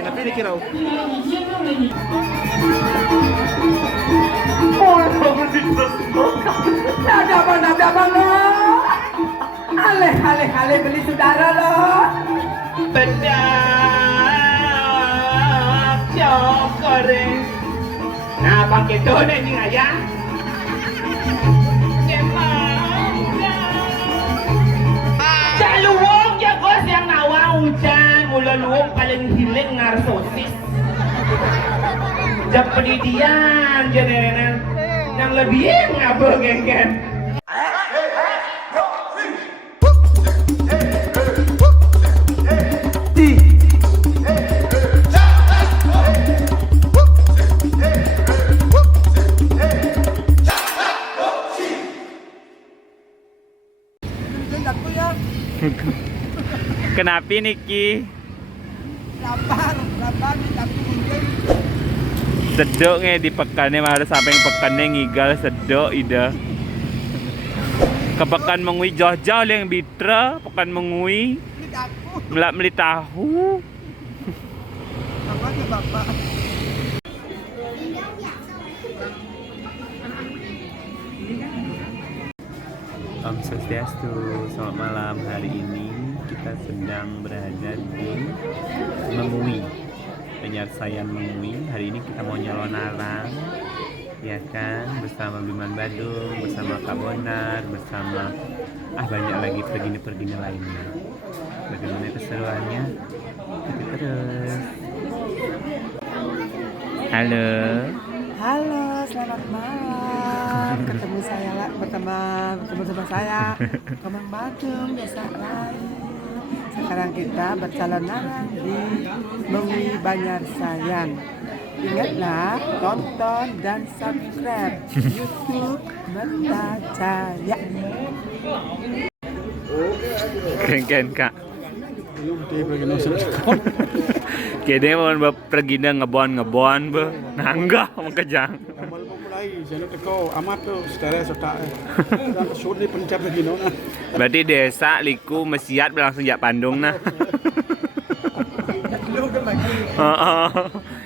Napili raw. Nada ba lo? Ale beli saudara lo. Bedak cokore. Nah, pakai done ini aja. Jaluwong ya bos yang nawa hujan, mula luwong paling hiling narsosis. Jam pendidikan jenengan yang lebih ngabel genggen. Kenapa Niki? Lapar minta mungkin. Sedok di pekannya malah sampai pekannya ngigal sedok ida. Ke pekan mengui jauh-jauh yang bitra, pekan mengui melak meli tahu. Apa ke bapak? Om Swastiastu, selamat malam. Hari ini kita sedang berada di Mengui, penyelesaian Mengui. Hari ini kita mau nyalon arang, ya kan, bersama Biman Badung, bersama Kak Bonar, bersama banyak lagi pergina-pergina lainnya. Bagaimana keseruannya? Kita terus. Halo. Halo, selamat malam. Ketemu sama saya, Kemang Badung, desa lain. Sekarang kita berjalan arang di Mengui Banjarsayan. Ingatlah, tonton dan subscribe YouTube Mata Jaya. Ken Kak. Kede mau pergi ngebon be nanggah mau kejang. Berarti desa liku mesiat langsung jak Bandung nah.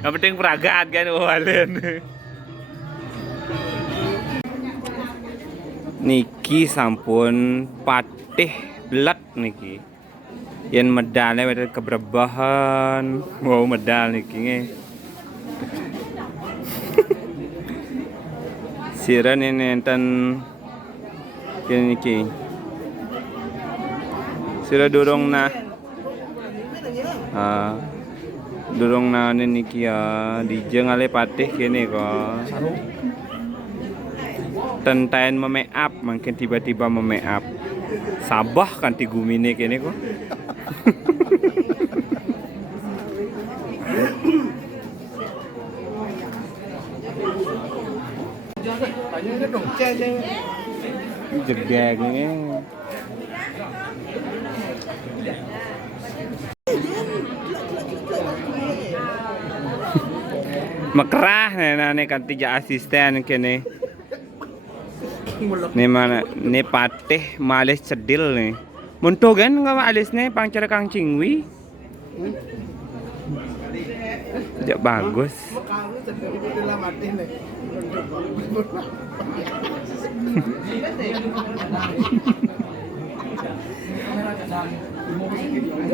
Yang penting peragaan kan walen. Niki sampun patih belat niki. Yang medalnya ada keberbahan. Wow, medal niki nge. Siran ini enten kini niki. Sira dorong na. Dorong na niki ya dijeng ale patih kini kok. Tentain memeap, mungkin tiba-tiba memeap. Sabah kan ti gumine kene kok. Jedegnya. Mekerah nih kan tiga asisten kene. Nih mana nih patih malis cedil nih. Muntuh kan nggak alis nih pangcara kang cingwi. Tidak bagus.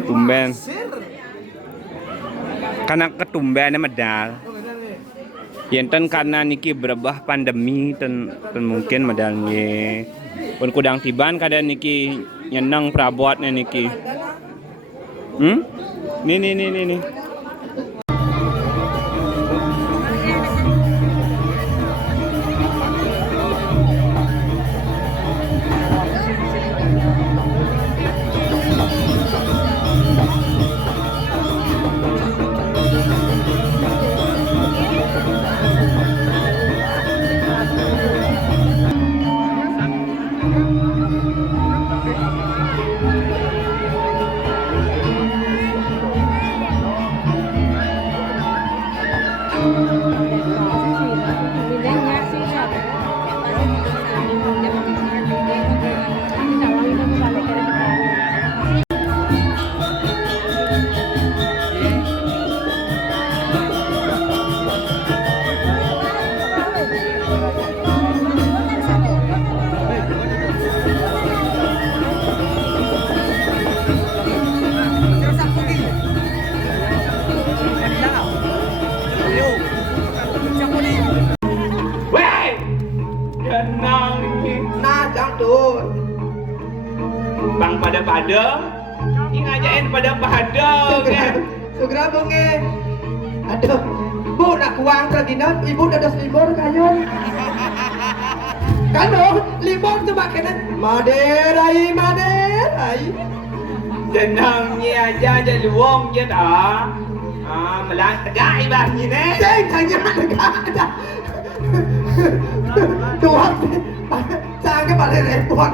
Tumben. Karena ketumbennya medal. Yenten karena niki berubah pandemi dan mungkin medalnya. Pun kudang tiban kadang niki nyenang perabotnya niki. Nih. padang. Ini ngajain pada padang kan. Sugra bunge. Aduh, Bu nak kuang tradinan, ibu udah libur kayun. Kano, libur tuh makanan Maderai. Jenangnya aja ada luang je dah. Melang tegak ibang ni ne. Ceng, tanya ada. Tuhan, jangan pada repot.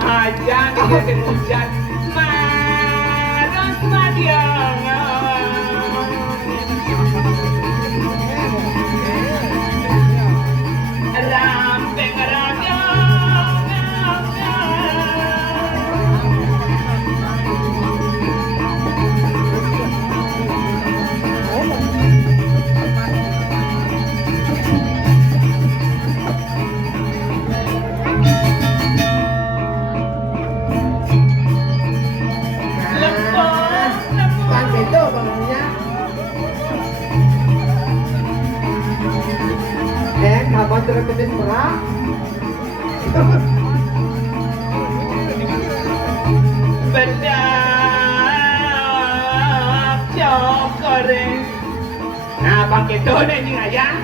Aja dia kena hujan. Maras madiang. Rampeng Bang Beto bangunnya. Kapan terketis merah? Bedak cokore. Nah, pakai tone ni aja.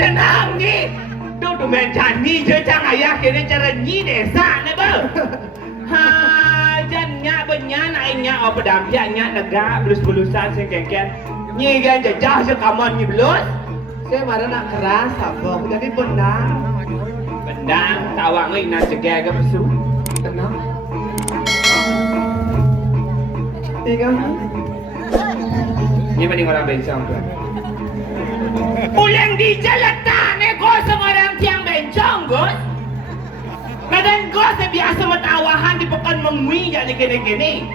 Jenang ni, tu main jani je cang ayah kena cara ni desa ni ber. Ha, jannya benyan ainya apa dampiannya negak belus-belusan sing kengken. Ni kan jajah sekaman ni belus. Saya marah nak keras, sabok. Jadi bendang. Bendang tawang ni nak cegah ke pesu. Tenang. Tinggal. Ni mending orang bencong tu. Ulang di jalatan ni kosong orang tiang bencong Gus. Kadang Gus biasa matawahan di pekan mengui jadi kene-kene.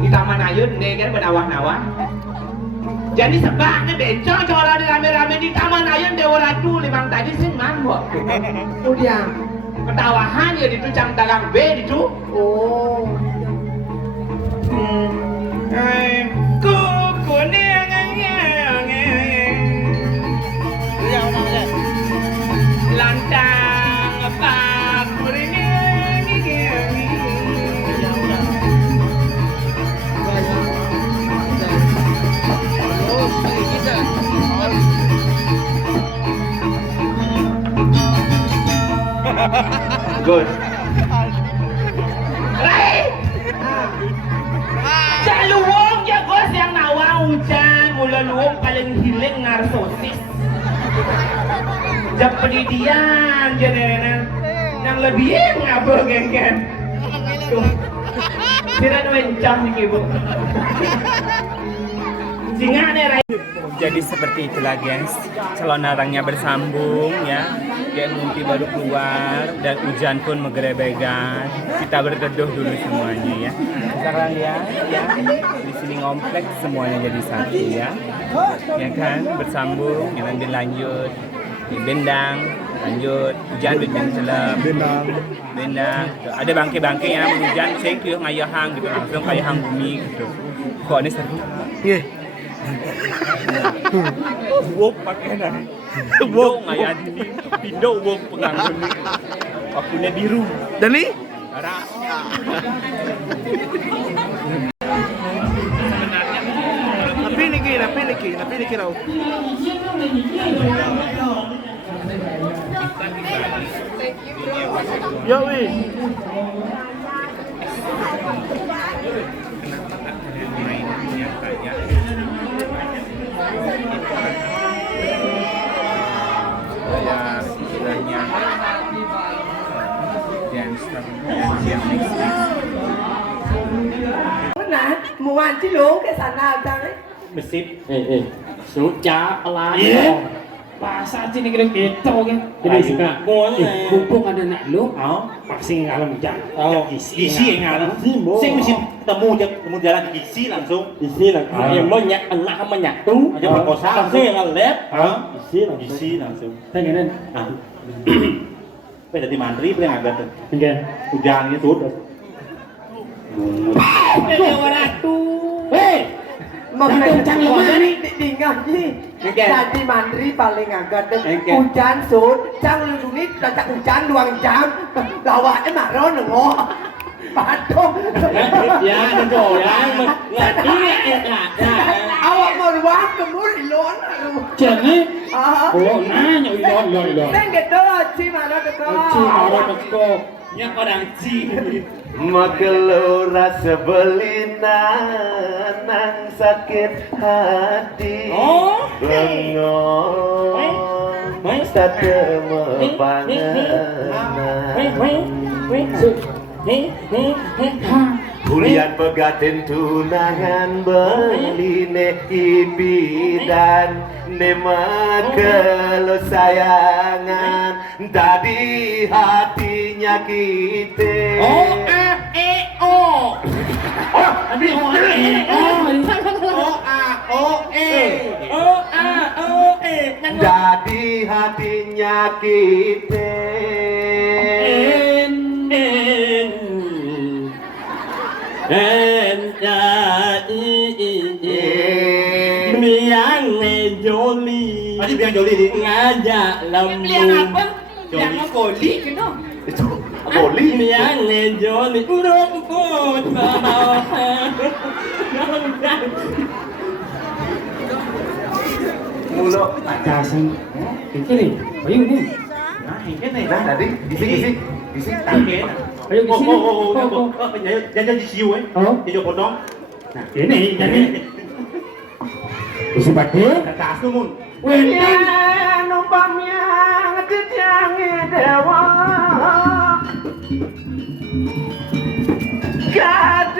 Di Taman Ayun ni kan bernawah-nawah. Jadi sebab ni bencong orang rame-rame di Taman Ayun Dewa Ratu limang tadi sing manbok. Udah. Ketawahan ya di tu cang dagang B di tu. Oh. Kuku ni lantang apa kuringin Good. Right. Jaluong ya Gus yang nawa hujan mula luong paling hiling narsosis. Jap pendidikan jadi yang lebih ngapa genggen. Tidak mencang ni ibu. Singa ni rai. Jadi seperti itulah guys, calon narangnya bersambung ya. Kayak mimpi baru keluar dan hujan pun menggerebegan. Kita berteduh dulu semuanya ya. Sekarang ya, di sini ngomplek semuanya jadi satu ya. Ya kan, bersambung, yang nanti lanjut. Bendang, lanjut hujan bendang selam. Bendang. Ada bangke-bangke yang hujan, sing tu ngayahang gitu langsung kayahang bumi gitu. Kok ini seru? Iya. Wok pakai dah. Wok ngayah ini. Pindo wok penganggun ni. Akunya biru. Dan ni? Darah. Napi ni raw. Yo weh. Istilahnya Janster yang next week. Mana? Muan cilung ke sana jangan. Mesip. Suca pelan. Bahasa sini kira gitu kan. Jadi suka. Mumpung ada nak lu, pasti ngalam hujan. Isi yang ngalah. Sing mesti ketemu jalan isi langsung. Isi lah. Yang mau nyak anak menyatu. Aja perkosa. Langsung yang ngeliat. Isi langsung. Tanya kan. ไปแต่ที่มันรีบเรื่องอะไรกันเป็นไงhujan ini sudah Ratu. Makanya Jangan lupa nih. Ingat nih. Oke. Jadi mandri paling agak Oke. hujan sud, jangan lu nih tak hujan 2 jam. Lawaknya marah nengok. Patung. ya nó rồi đấy mà Awak mau ruang kemur ilon lu. chẳng ấy Ah. ủa ná nhậu rồi Sen gitu, ci mana dekat. chi nào đâu mà cô nhắc có đang chi Makelo rasa belina nang sakit hati Bengong sate Kulian pegatin tunangan beline ibidan Nema kelo sayangan Tadi hatinya kita Jadi hatinya kita Tadi bilang Joli di Ngajak lembut. Yang apa? Yang apa koli ke no? Itu Boli Yang Joli rumput bawah. Mulu Pacasan Cái này Ayo ni Cái này Nah tadi bisik Target. Ayo di sini Jangan di siu eh. Dia potong. Nah cái này Jadi Isi pakai Kata asumun. Wentan Numpamnya ngetiangi dewa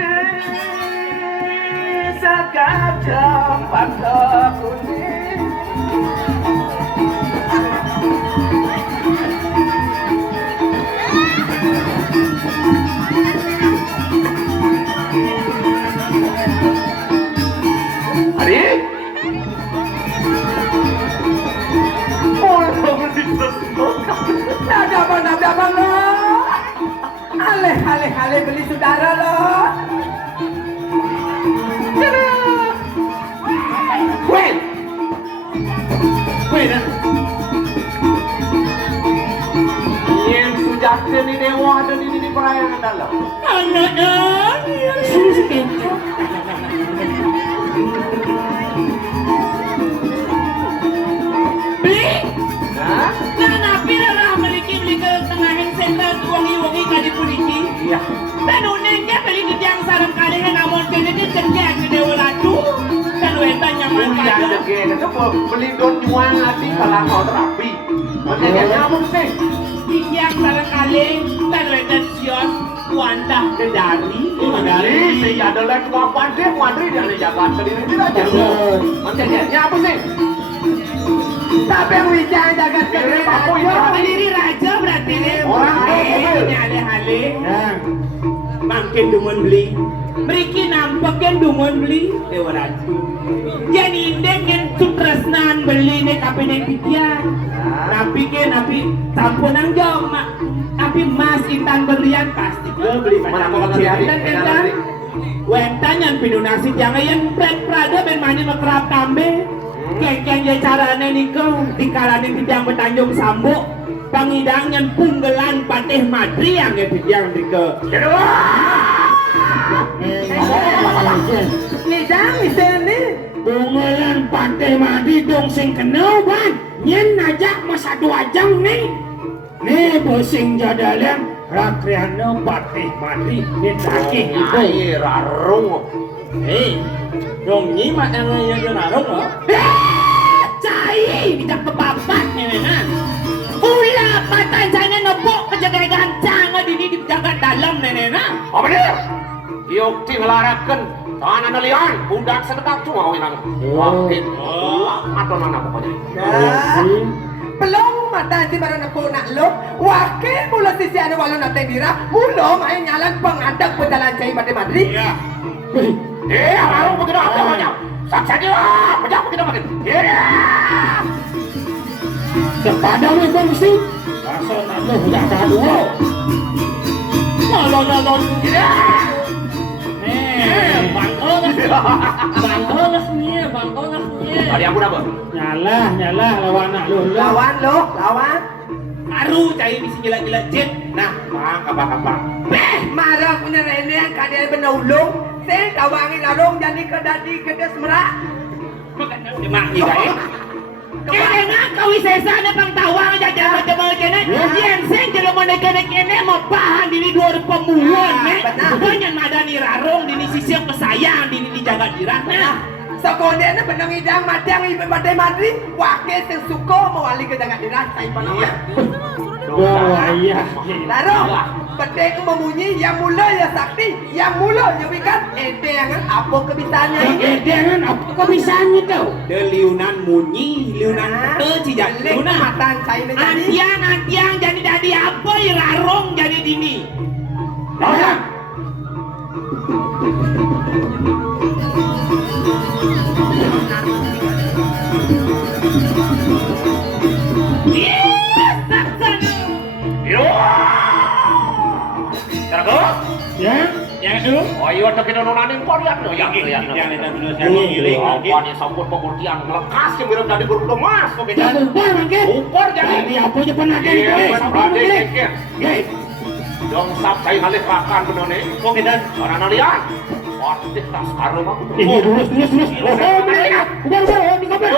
Gadis sekadang pada kuning Adik Nada bang lo. Ale beli saudara lo. Wait Yang sujatkan ini dewa dan ini perayaan adalah Sini sikit Beli. Nah Napi lah beli ke tengahin senter wangi-wangi kali puniki. Iya Dan unengnya beli ke tiang sarang kali yang namun kini dia cengkeh ke dewa ratu. Dan wetan nyaman Udah kado. jegen itu beli don nyuang hati kalau mau terapi Makanya nyamuk sih Tiang sarang kali dan wetan sios wanda kedari. Dari si adalah kewapan dia Wadri dia ada jabat sendiri dia aja Makanya apa sih Tapi yang wijaya jagat keren Apa aja. itu? Pendiri raja berarti nih. Orang mobil. Ini ale-ale. Makin dumun beli. Mereka nampakin dumun beli. Dewa ratu. Jadi indek yang sutresnan beli nih tapi nih pikiran. Napi ke napi tampunang jauh mak. Tapi mas intan berlian pasti ke beli Mana macam mau kecil. kali Dan hari? intan. Wentan yang pinunasi jangan yang prada ben mani makrab tambe. Keng-keng ya carane niko dikalanin tiang bertanjung sambuk pangidang yang punggelan patih madri yang tiang niko. Nidang isene. Bungalan pantai madi dong sing kenal ban Nyen najak masa 2 jam nih Nih bosing jadalan Rakriana patih madi Nih sakit itu Air rarung Hei, dong nyimak yang narung loh. Cai, kita kebabat nih menan. Ula patan sana nebok kejaga gancang di jaga dalam nenek. Apa dia? Yuk tinggalarakan tanah nelian budak sedekap cuma wilang wakit atau mana pokoknya Belum mata si barang nak nak lo. Wakil mula sisi anu walau nak tendira. Mula main nyalan pengadap pejalan cai pada Madrid. lalu begitu apa banyak saja banyak begitu makin Kepada nih bang sih Rasul anu udah dua. Nolong. Tadi aku dapat. Nyalah lawan anak lu. Lawan lo, lawan. Aru cai bisa gila-gila jet. Nah, Apa? Marah punya rene yang kalian benulung. Saya tawangin larung jadi kedadi kedes merak. makanya udah maki baik. Kene nga kawi sesa na pang tawang jajan macam kene. Yen sen jelo mana kene mau bahan dini dua pemuan ne. Banyak madani rarong dini sisir kesayang dini dijaga dirahna. Sekolah ni benang hidang madang ibu badai madri. Wakil yang suka mewali ke jangan dirah. Saya panah. Wah iya. Larung. Pedek memunyi yang mula ya sakti, yang mula ya wikat. Jangan apa kebisaannya? Jangan apa kebisaannya tau? Deliunan munyi, liunan pete cijak liunan. Matan saya ni jadi. Antiang jadi apa ya rarong jadi dini. Larang. Yo. Terus? Ya. Yang dulu. Oh iya tak kita nonanin korian no yang kalian. Apa ni sambut pemutian lekas yang mirip dari grup emas. Ya umpar mangke. Umpar jadi. Jadi apa je pernah Iya, kene? berarti Guys. Dong sap saya ngalih pakan benone. Kok kita orang nalian. Pasti tak sekarang mah. Ini lurus. Oh, mereka. Udah, di kabar.